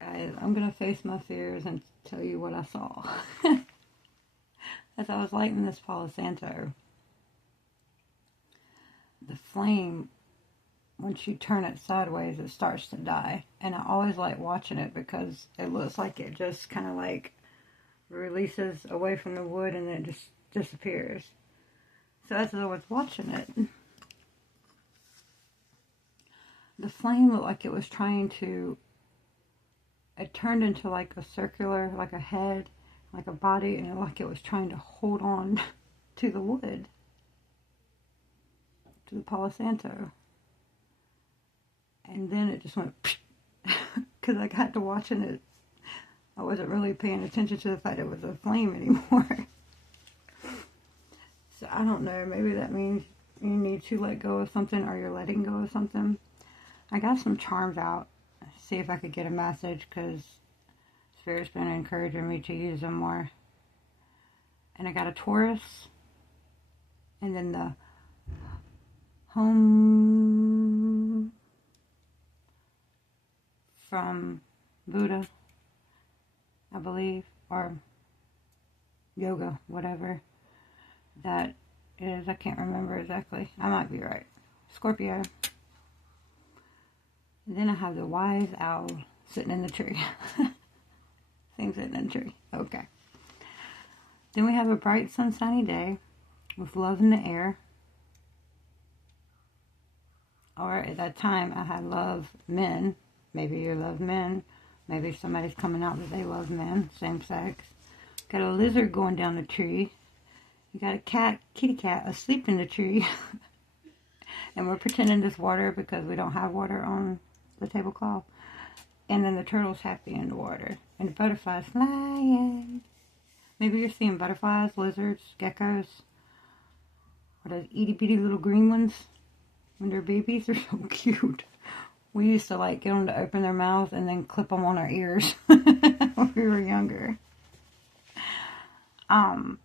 Guys, I'm gonna face my fears and tell you what I saw. As I was lighting this Palo Santo, the flame, once you turn it sideways, it starts to die. And I always like watching it because it looks like it just kind of like releases away from the wood and then it just disappears. So as I was watching it, the flame looked like it was trying to, it turned into like a circular, like a head, like a body, and like it was trying to hold on to the wood, to the Palo Santo. And then it just went, because I got to watching it. I wasn't really paying attention to the fact it was a flame anymore. So I don't know, maybe that means you need to let go of something or you're letting go of something. I got some charms out, see if I could get a message, because Spirit's been encouraging me to use them more. And I got a Taurus, and then the home from Buddha, I believe, or yoga, whatever that is. I can't remember exactly. I might be right. Scorpio. And then I have the wise owl sitting in the tree. Thing sitting in the tree. Okay. Then we have a bright sunshiny day with love in the air. Or at that time I had love men. Maybe you love men. Maybe somebody's coming out that they love men, same sex. Got a lizard going down the tree. You got a cat, kitty cat, asleep in the tree. And we're pretending it's water because we don't have water on the tablecloth. And then the turtle's happy in the water. And the butterflies flying. Maybe you're seeing butterflies, lizards, geckos. Or those itty bitty little green ones. When they're babies, they're so cute. We used to like get them to open their mouths and then clip them on our ears when we were younger.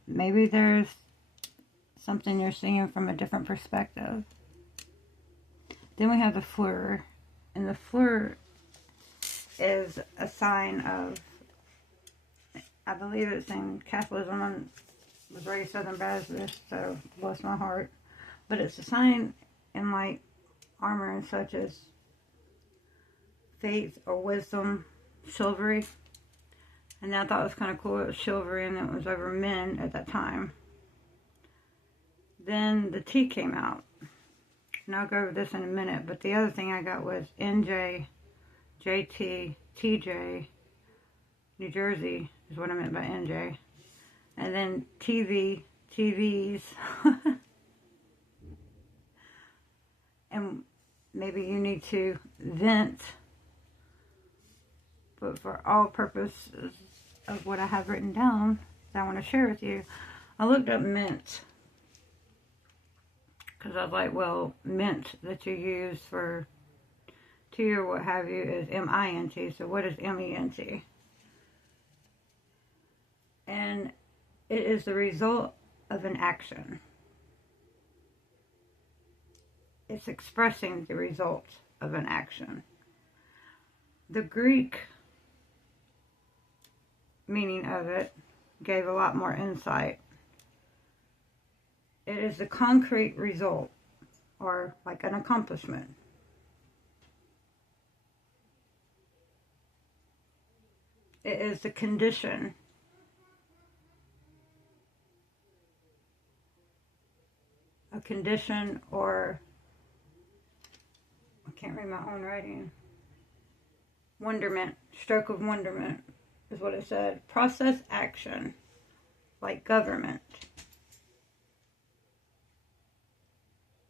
Maybe there's something you're seeing from a different perspective. Then we have the fleur. And the fleur is a sign of, I believe it's in Catholicism. I was raised Southern Baptist, so bless my heart. But it's a sign in like armor and such as faith or wisdom, chivalry. And I thought it was kind of cool. It was chivalry and it was over men at that time. Then the T came out. And I'll go over this in a minute. But the other thing I got was NJ, JT, TJ, New Jersey is what I meant by NJ. And then TV, TVs. And maybe you need to vent. But for all purposes of what I have written down that I want to share with you, I looked up mint. Because I was like, well, mint that you use for tea or what have you is M-I-N-T. So what is M-E-N-T? And it is the result of an action. It's expressing the result of an action. The Greek meaning of it gave a lot more insight. It is the concrete result, or like an accomplishment. It is the condition. A condition, or I can't read my own writing. Wonderment, stroke of wonderment is what it said. Process action, like government.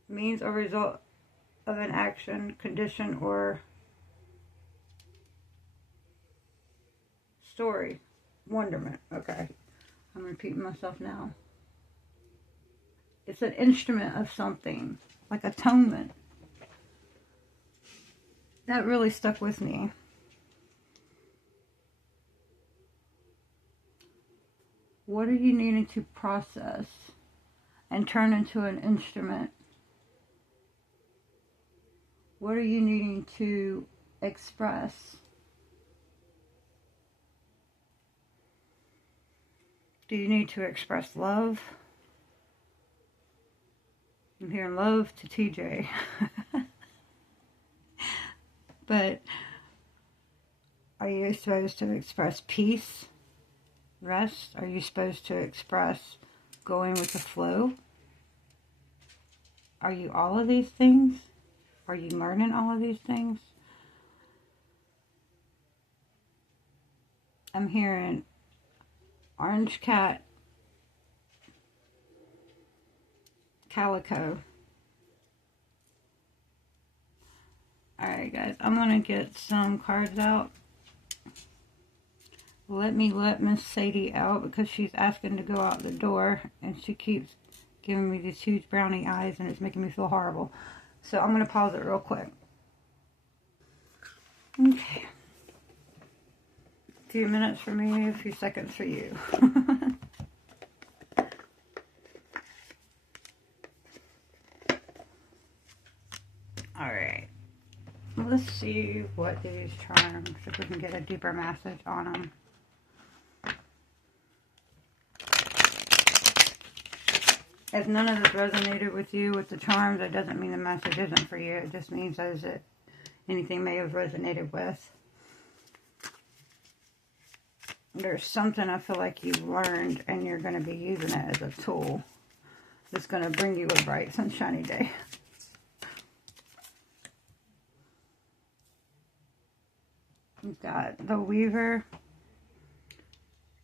Means or result of an action, condition, or story. Wonderment. Okay. I'm repeating myself now. It's an instrument of something, like atonement. That really stuck with me. What are you needing to process and turn into an instrument? What are you needing to express Do you need to express love? I'm hearing love to TJ. But are you supposed to express peace, rest? Are you supposed to express going with the flow? Are you all of these things? Are you learning all of these things? I'm hearing orange cat, calico. Alright guys, I'm going to get some cards out. Let Miss Sadie out because she's asking to go out the door and she keeps giving me these huge brownie eyes and it's making me feel horrible. So I'm going to pause it real quick. Okay. A few minutes for me, a few seconds for you. Alright. Let's see what these charms, if we can get a deeper message on them. If none of this resonated with you with the charms, that doesn't mean the message isn't for you. It just means those that anything may have resonated with. There's something I feel like you've learned and you're going to be using it as a tool that's going to bring you a bright, sunshiny day. We've got the Weaver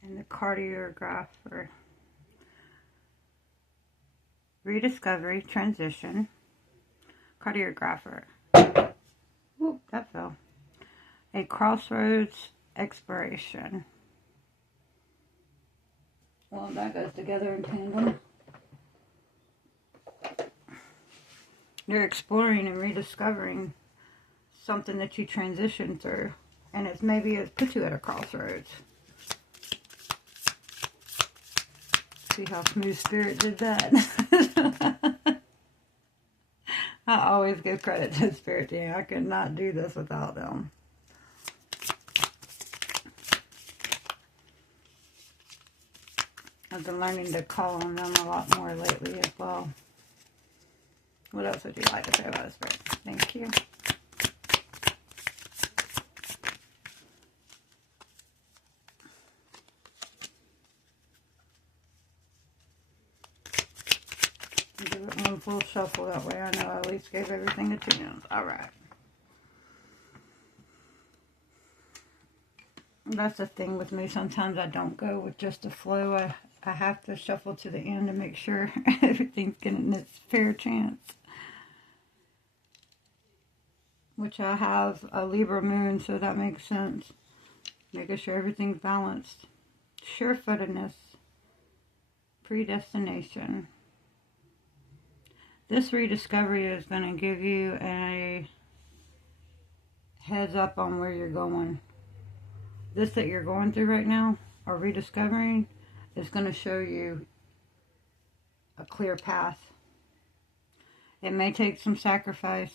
and the Cartographer. Rediscovery, transition, Cartographer. Whoop, that fell. A crossroads, exploration. Well, that goes together in tandem. You're exploring and rediscovering something that you transitioned through. And it's put you at a crossroads. See how Smooth Spirit did that? I always give credit to Spirit Team. I could not do this without them. I've been learning to call on them a lot more lately as well. What else would you like to say about the Spirit? Thank you. Give it one full shuffle, that way I know I at least gave everything a tune. Alright. That's the thing with me. Sometimes I don't go with just a flow. I have to shuffle to the end to make sure everything's getting its fair chance. Which I have a Libra moon, so that makes sense. Making sure everything's balanced. Sure-footedness. Predestination. This rediscovery is going to give you a heads up on where you're going. This that you're going through right now, or rediscovering, is going to show you a clear path. It may take some sacrifice.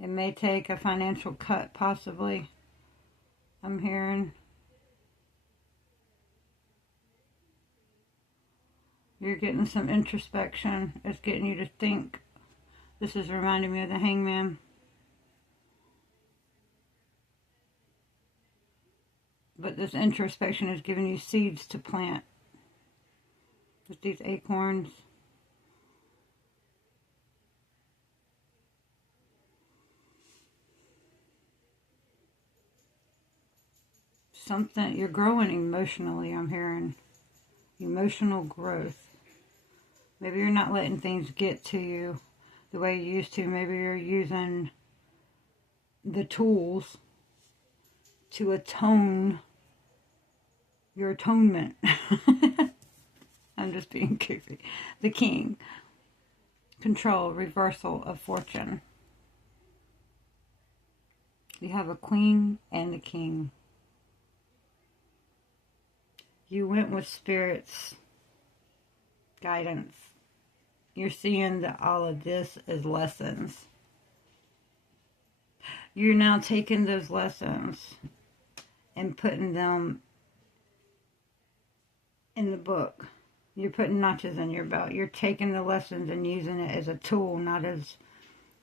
It may take a financial cut, possibly. I'm hearing. You're getting some introspection. It's getting you to think. This is reminding me of the Hangman. But this introspection is giving you seeds to plant. With these acorns. Something, you're growing emotionally, I'm hearing. Emotional growth. Maybe you're not letting things get to you the way you used to. Maybe you're using the tools to atone your atonement. I'm just being goofy. The King. Control, reversal of fortune. You have a Queen and a King. You went with Spirit's guidance. You're seeing that all of this is lessons. You're now taking those lessons and putting them in the book. You're putting notches in your belt. You're taking the lessons and using it as a tool, not as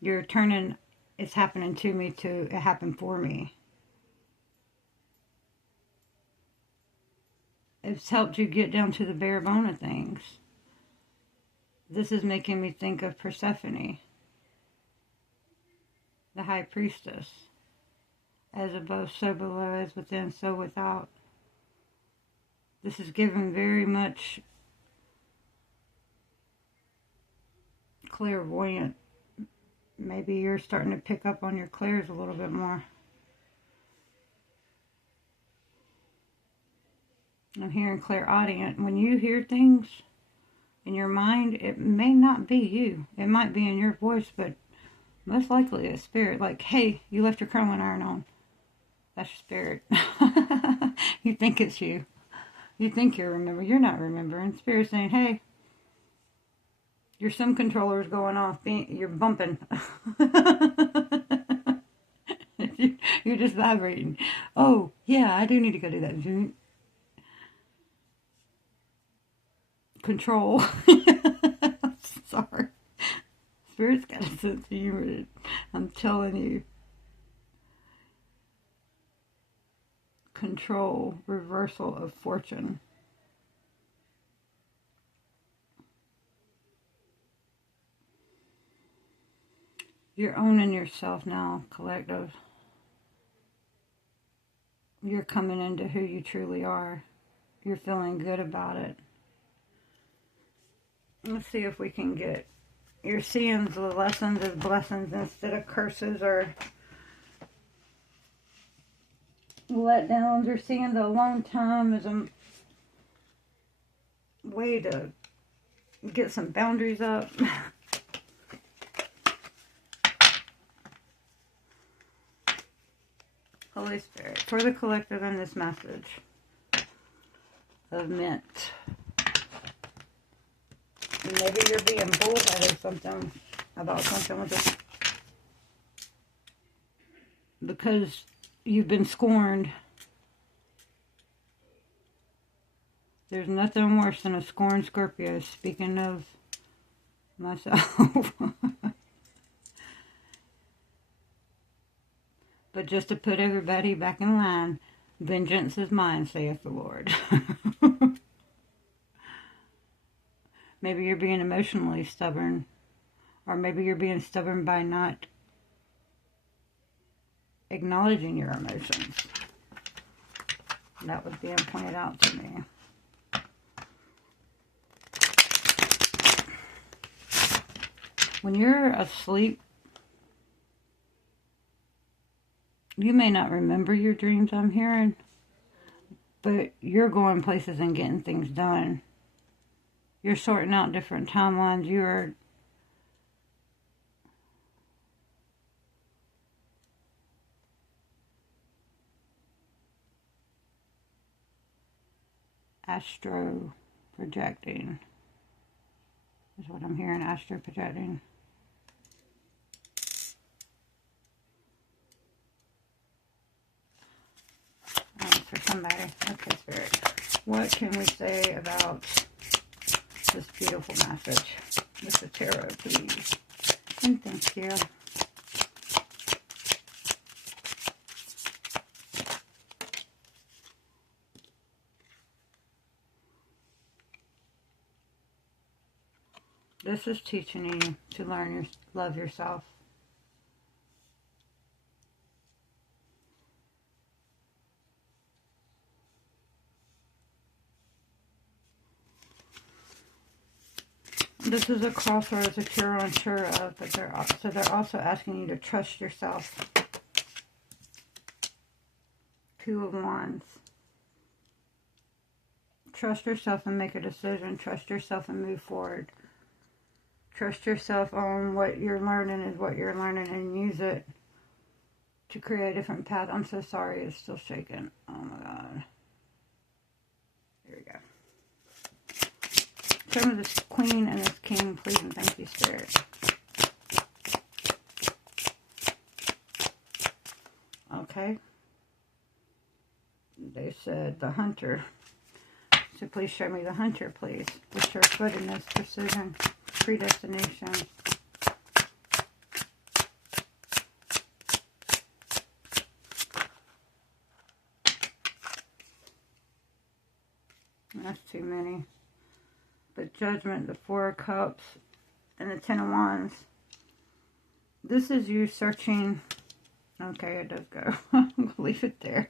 you're turning it's happening to me to it happened for me. It's helped you get down to the bare bone of things. This is making me think of Persephone, the high priestess. As above, so below, as within, so without. This is given very much clairvoyant. Maybe you're starting to pick up on your clairs a little bit more. I'm hearing clairaudient. When you hear things in your mind, it may not be you. It might be in your voice, but most likely a spirit. Like, hey, you left your curling iron on. That's your spirit. You think it's you. You think you remember. You're not remembering. Spirit's saying, hey, your sim controller's going off. You're bumping. You're just vibrating. Oh, yeah, I do need to go do that. Control. Sorry. Spirit's got a sense of humor. I'm telling you. Control, reversal of fortune. You're owning yourself now, collective. You're coming into who you truly are. You're feeling good about it. Let's see if we can get... You're seeing the lessons as blessings instead of curses or letdowns. You're seeing the alone time as a way to get some boundaries up. Holy Spirit, for the collective in this message of mint. Maybe you're being bullheaded something about something with this. Because you've been scorned. There's nothing worse than a scorned Scorpio, speaking of myself. But just to put everybody back in line, vengeance is mine, saith the Lord. Maybe you're being emotionally stubborn. Or maybe you're being stubborn by not acknowledging your emotions. That was being pointed out to me. When you're asleep, you may not remember your dreams, I'm hearing, but you're going places and getting things done. You're sorting out different timelines. You're astro projecting. Is what I'm hearing, astro projecting. For somebody. Okay, Spirit. What can we say about this beautiful message with the tarot, please? And thank you. This is teaching you to learn love yourself. This is a crossroads that you're unsure of, but they're also asking you to trust yourself. Two of Wands. Trust yourself and make a decision. Trust yourself and move forward. Trust yourself on what you're learning is what you're learning and use it to create a different path. I'm so sorry, it's still shaking. Oh my God. Here we go. Show me this Queen and this King, please, and thank you, Spirit. with the hunter. So please show me the hunter, please. The sure-footedness, precision, predestination. That's too many. But Judgment, the Four of Cups, and the Ten of Wands. This is you searching. Okay, it does go. I'm going to leave it there.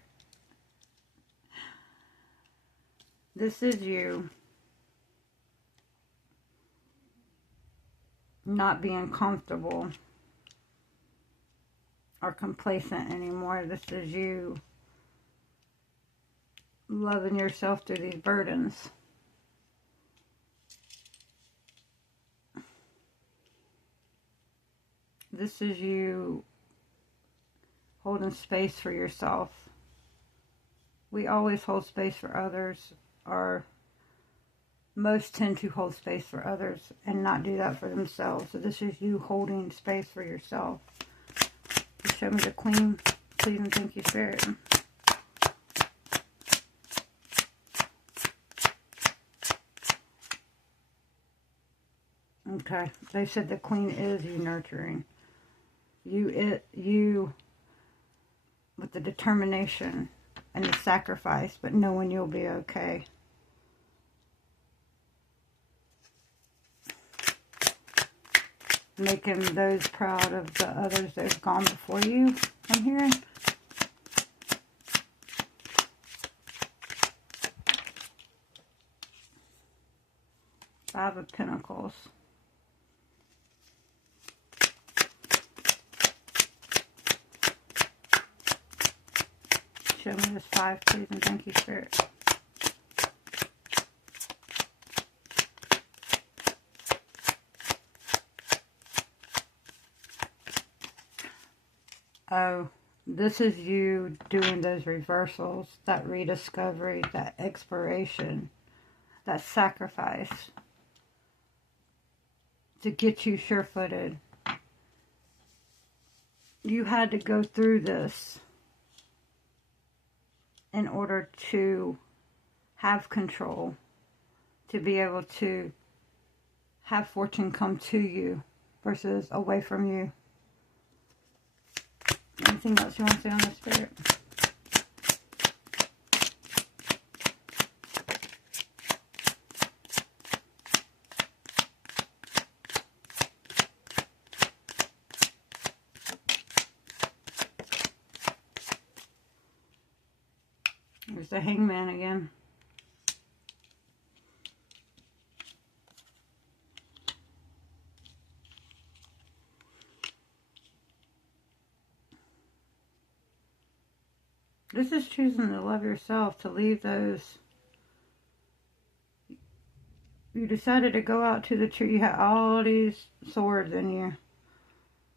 This is you not being comfortable or complacent anymore. This is you loving yourself through these burdens. This is you holding space for yourself. We always hold space for others, or most tend to hold space for others and not do that for themselves. So this is you holding space for yourself. Show me the Queen, please, and thank you, Spirit. Okay, they said the Queen is you nurturing. You with the determination and the sacrifice, but knowing you'll be okay. Making those proud of the others that have gone before you, I'm hearing. Five of Pentacles. Show me this 5, please, and thank you, Spirit. Oh, this is you doing those reversals, that rediscovery, that exploration, that sacrifice to get you sure-footed. You had to go through this in order to have control, to be able to have fortune come to you versus away from you. Anything else you want to say on this, Spirit? There's the Hangman again. This is choosing to love yourself, to leave those. You decided to go out to the tree. You had all these swords in you.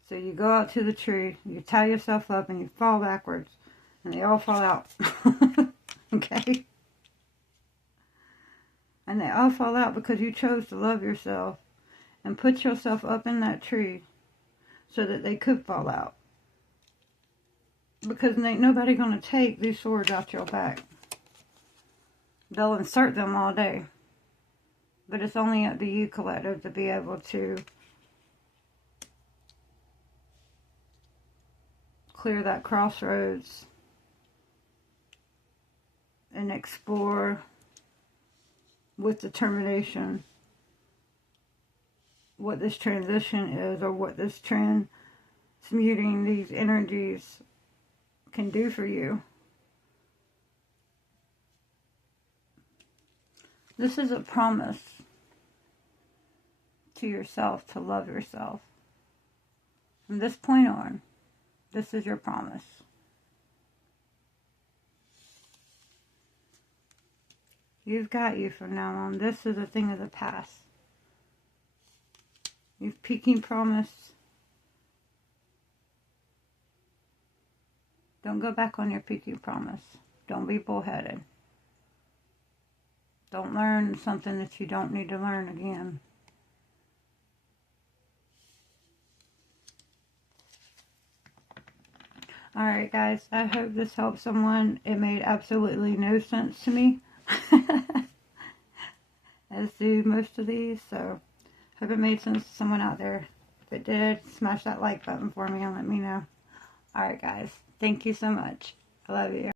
So you go out to the tree, you tie yourself up, and you fall backwards. And they all fall out. Okay? And they all fall out because you chose to love yourself and put yourself up in that tree so that they could fall out. Because ain't nobody going to take these swords out your back. They'll insert them all day. But it's only up to you, collective, to be able to clear that crossroads and explore with determination what this transition is, or what this transmuting these energies can do for you. This is a promise to yourself to love yourself. From this point on, this is your promise. You've got you from now on. This is a thing of the past. You've peaking promise. Don't go back on your peaking promise. Don't be bullheaded. Don't learn something that you don't need to learn again. Alright guys, I hope this helps someone. It made absolutely no sense to me. As do most of these, so hope it made sense to someone out there. If it did, smash that like button for me and let me know. Alright guys, thank you so much. I love you.